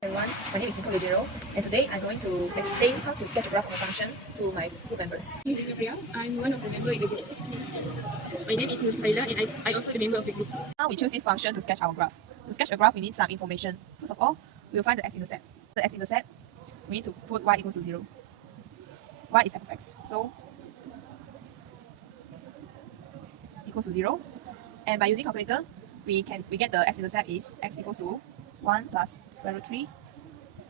Everyone, my name is Nicole, and today I'm going to explain how to sketch a graph of a function to my group members. My name is Gabriel. I'm one of the members in the group. My name is Tyler, and I also the member of the group. Now we choose this function to sketch our graph. To sketch a graph, we need some information. First of all, we'll find the x-intercept. The x-intercept, we need to put y equals to 0. Y is f of x, so equals to 0. And by using calculator, we get the x-intercept is x equals to 1 plus square root 3,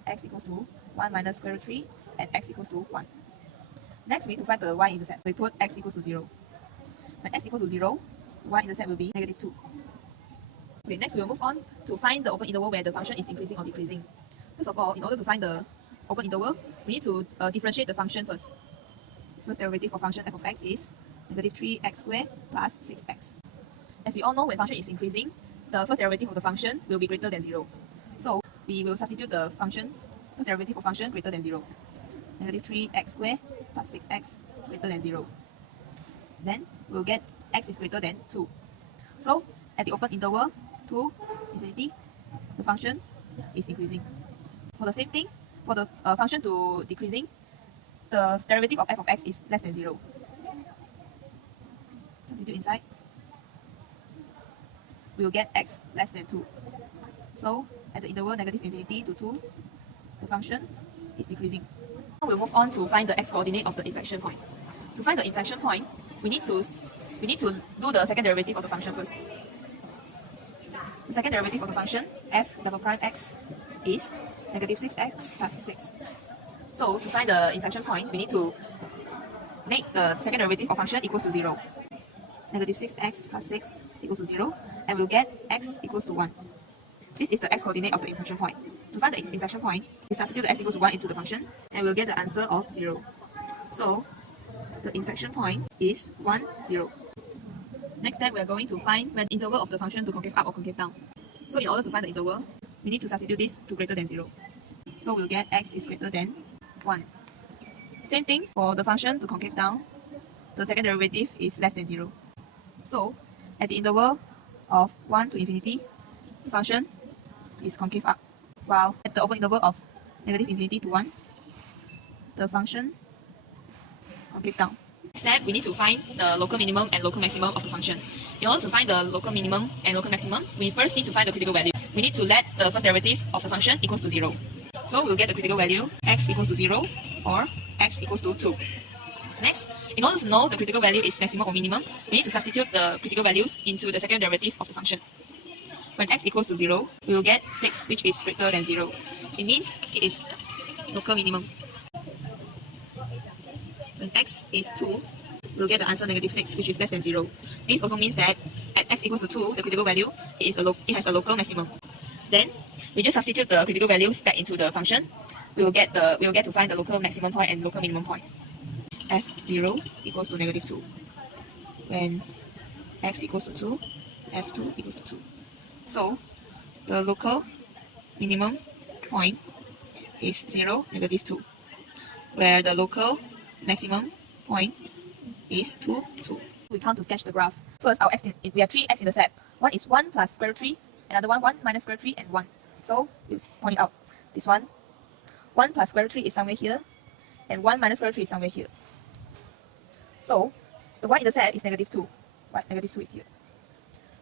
x equals to 1 minus square root 3, and x equals to 1. Next, we need to find the y-intercept. We put x equals to 0. When x equals to 0, y-intercept will be negative 2. Okay, next we will move on to find the open interval where the function is increasing or decreasing. First of all, in order to find the open interval, we need to differentiate the function first. First derivative of function f of x is negative 3x squared plus 6x. As we all know, when function is increasing, the first derivative of the function will be greater than 0. So we will substitute the function, first derivative of function greater than 0. Negative 3x squared plus 6x greater than 0. Then we'll get x is greater than 2. So at the open interval 2 infinity, the function is increasing. For the same thing, for the function to decreasing, the derivative of f of x is less than 0. Substitute inside, we'll get x less than 2. So at the interval negative infinity to 2, the function is decreasing. Now we'll move on to find the x-coordinate of the inflection point. To find the inflection point, we need to do the second derivative of the function first. The second derivative of the function f double prime x is negative 6x plus 6. So to find the inflection point, we need to make the second derivative of function equals to 0. Negative 6x plus 6 equals to 0, and we'll get x equals to 1. This is the x-coordinate of the inflection point. To find the inflection point, we substitute the x equals to 1 into the function, and we'll get the answer of 0. So the inflection point is 1, 0. Next step, we are going to find the interval of the function to concave up or concave down. So in order to find the interval, we need to substitute this to greater than 0. So we'll get x is greater than 1. Same thing for the function to concave down, the second derivative is less than 0. So at the interval of 1 to infinity, the function is concave up, while at the open interval of negative infinity to 1, the function concave down. Next step, we need to find the local minimum and local maximum of the function. In order to find the local minimum and local maximum, we first need to find the critical value. We need to let the first derivative of the function equals to 0. So we'll get the critical value x equals to 0 or x equals to 2. Next, in order to know the critical value is maximum or minimum, we need to substitute the critical values into the second derivative of the function. When x equals to 0, we will get 6, which is greater than 0. It means it is local minimum. When x is 2, we'll get the answer negative 6, which is less than 0. This also means that at x equals to 2, the critical value it has a local maximum. Then we just substitute the critical values back into the function. We will get to find the local maximum point and local minimum point. f0 equals to negative 2. When x equals to 2, f2 equals to 2. So the local minimum point is 0, negative 2, where the local maximum point is 2, 2. We come to sketch the graph. First, we have 3 x-intercept. One is 1 plus square root 3, another one 1 minus square root 3, and 1. So we'll point it out. This one, 1 plus square root 3 is somewhere here, and 1 minus square root 3 is somewhere here. So the y-intercept is negative 2. Negative 2 is here.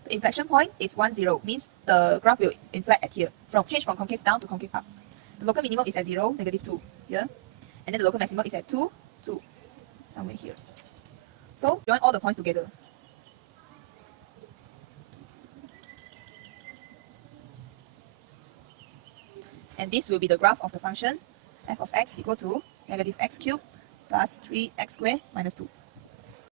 The inflection point is 1, 0, means the graph will inflect at here, change from concave down to concave up. The local minimum is at 0, negative 2 here, and then the local maximum is at 2, 2, somewhere here. So join all the points together. And this will be the graph of the function f of x equal to negative x cubed plus 3x squared minus 2.